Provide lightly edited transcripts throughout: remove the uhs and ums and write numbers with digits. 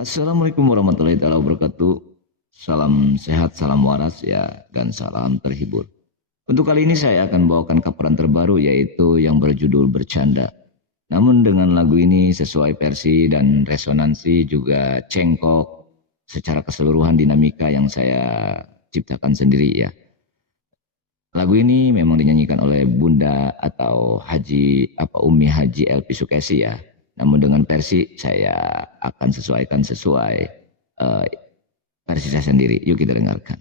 Assalamualaikum warahmatullahi wabarakatuh. Salam sehat, salam waras ya, dan salam terhibur. Untuk kali ini saya akan bawakan coveran terbaru yaitu yang berjudul Bercanda. Namun dengan lagu ini sesuai versi dan resonansi juga cengkok secara keseluruhan dinamika yang saya ciptakan sendiri ya. Lagu ini memang dinyanyikan oleh Bunda atau Umi Haji Elvi Sukesi ya. Namun dengan versi saya akan sesuaikan sesuai versi saya sendiri. Yuk kita dengarkan.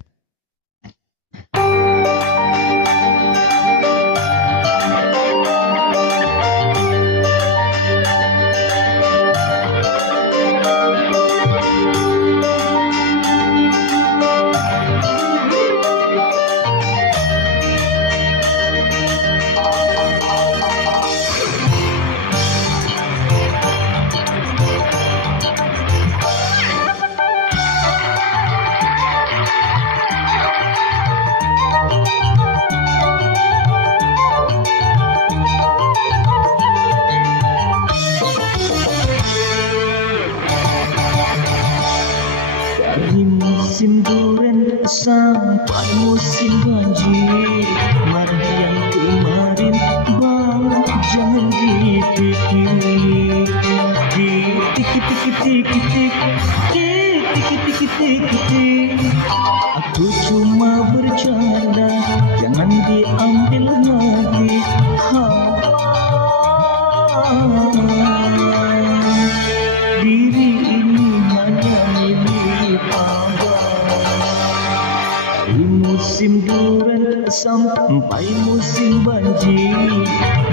Dari musim duren sampai musim banjir, mari yang kemarin bang jangan dipikir. Tik. Aku cuma bercanda, jangan diambil lagi. Diri ini hanya milik dari musim duren sampai musim banjir,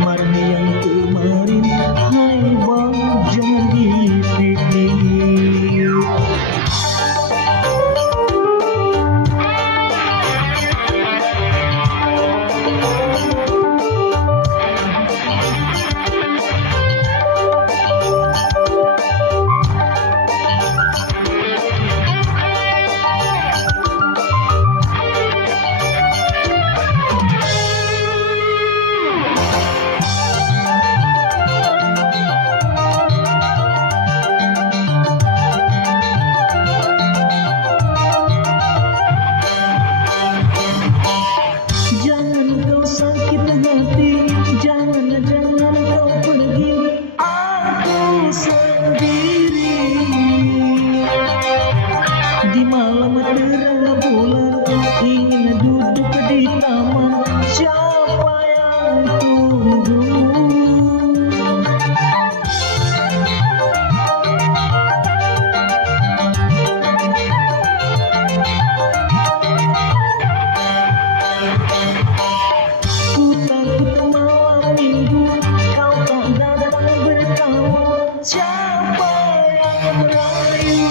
mari yang kemarin hai bang jangan dipikir. Jangan kau sakit hati, jangan kau pergi, aku sendiri. Di malam terang bulan, ingin duduk di taman, siapa yang tunggu? Ku takut malam minggu kau tak datang bertamu, siapa yang merayu?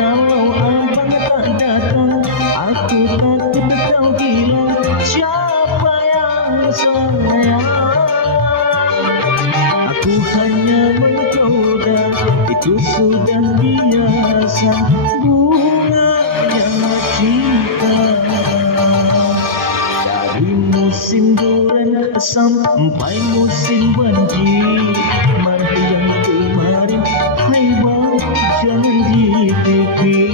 Kalau abang tak datang, aku takut kau hilang, siapa yang sayang? Aku hanya menggoda, itu sudah biasa, bunganya cinta. Dari musim duren sampai musim banjir, mari yang kemarin hai bang jangan dipikir.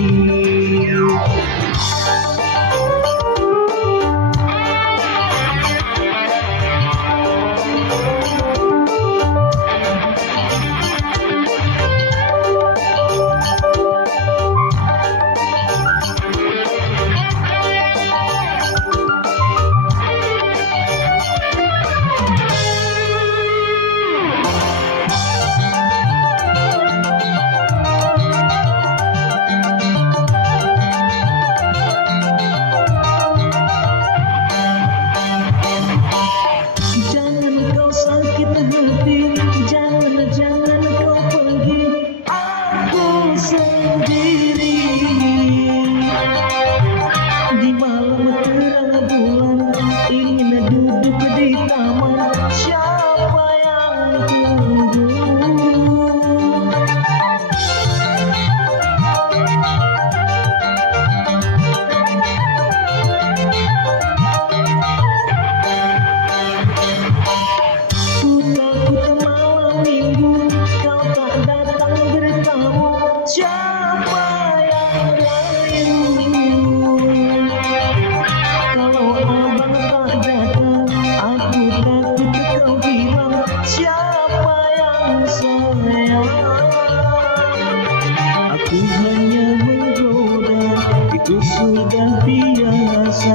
siapa yang sayang? Aku hanya menggoda, itu sudah biasa,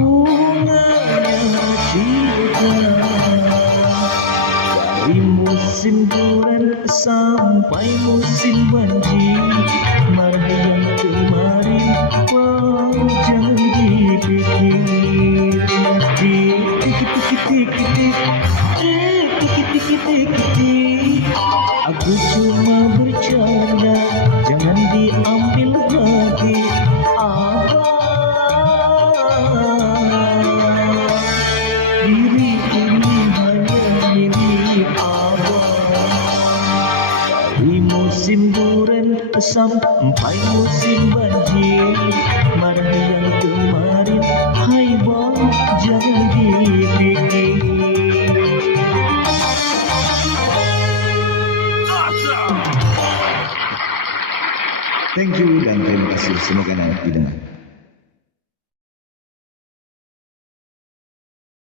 bunganya cinta. Dari musim duren sampai musim banjir, mana yang kemarin, oh jangan dipikir. Aku cuma bercanda, jangan diambil hati. Diri ini hanya milik Abang. Dari musim duren sampai musim banjir, mana yang kemarin, hai bang jangan dipikir. Thank you dan terima kasih. Semoga nanti didengar.